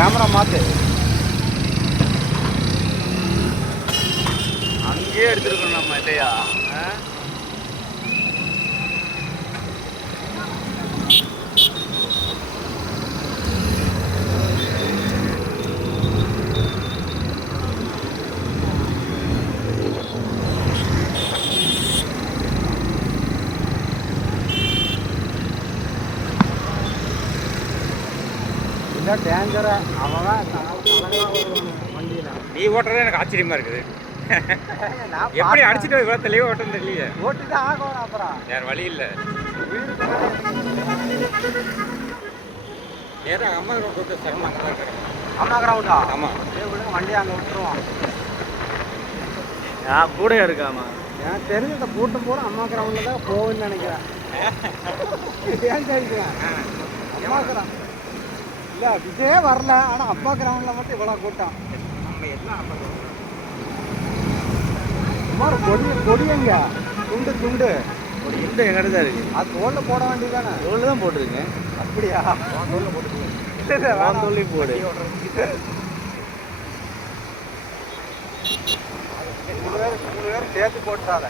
Camera மாற்று. அங்கேயே எடுத்துருக்கணும் நம்ம இல்லையா? இல்லை டேஞ்சரை அவன் வண்டியில் நீ ஓட்டுறதே எனக்கு ஆச்சரியமா இருக்குது. எப்படி அடிச்சுட்டு இவ்வளோ தெளிவாக ஓட்டுன்னு தெரியலையே. ஓட்டி தான் ஆகணும். அப்புறம் வேறு வழி இல்லை. நேராக அம்மா கூப்பிட்டு சிரமம் அங்கே தான் இருக்கிறேன். அம்மா கிரவுண்டா? ஆமாம். விடுங்க, வண்டியை அங்கே விட்டுருவோம். கூட இருக்காமா? எனக்கு தெரிஞ்ச இந்த கூட்டம் பூரா அம்மா கிரவுண்டில் தான் போகுன்னு நினைக்கிறேன். ஏன் கேட்குறேன்? அம்மா கிரவுண்ட் இல்லை, விஜயே வரல. ஆனால் அம்மா கிரவுண்டில் மட்டும் இவ்வளோ கூட்டம். நம்ம எல்லாம் சும்மா கொடியங்க துண்டு துண்டு இந்த எங்கிட்ட தான் இருக்கு. அது தோலில் போட வேண்டியதானே? தோல் தான் போட்டிருக்கேன். அப்படியா? தோலில் போட்டுருக்கேன். தோல்லையும் போடு. 3 பேர் சேர்த்து போட்டாத.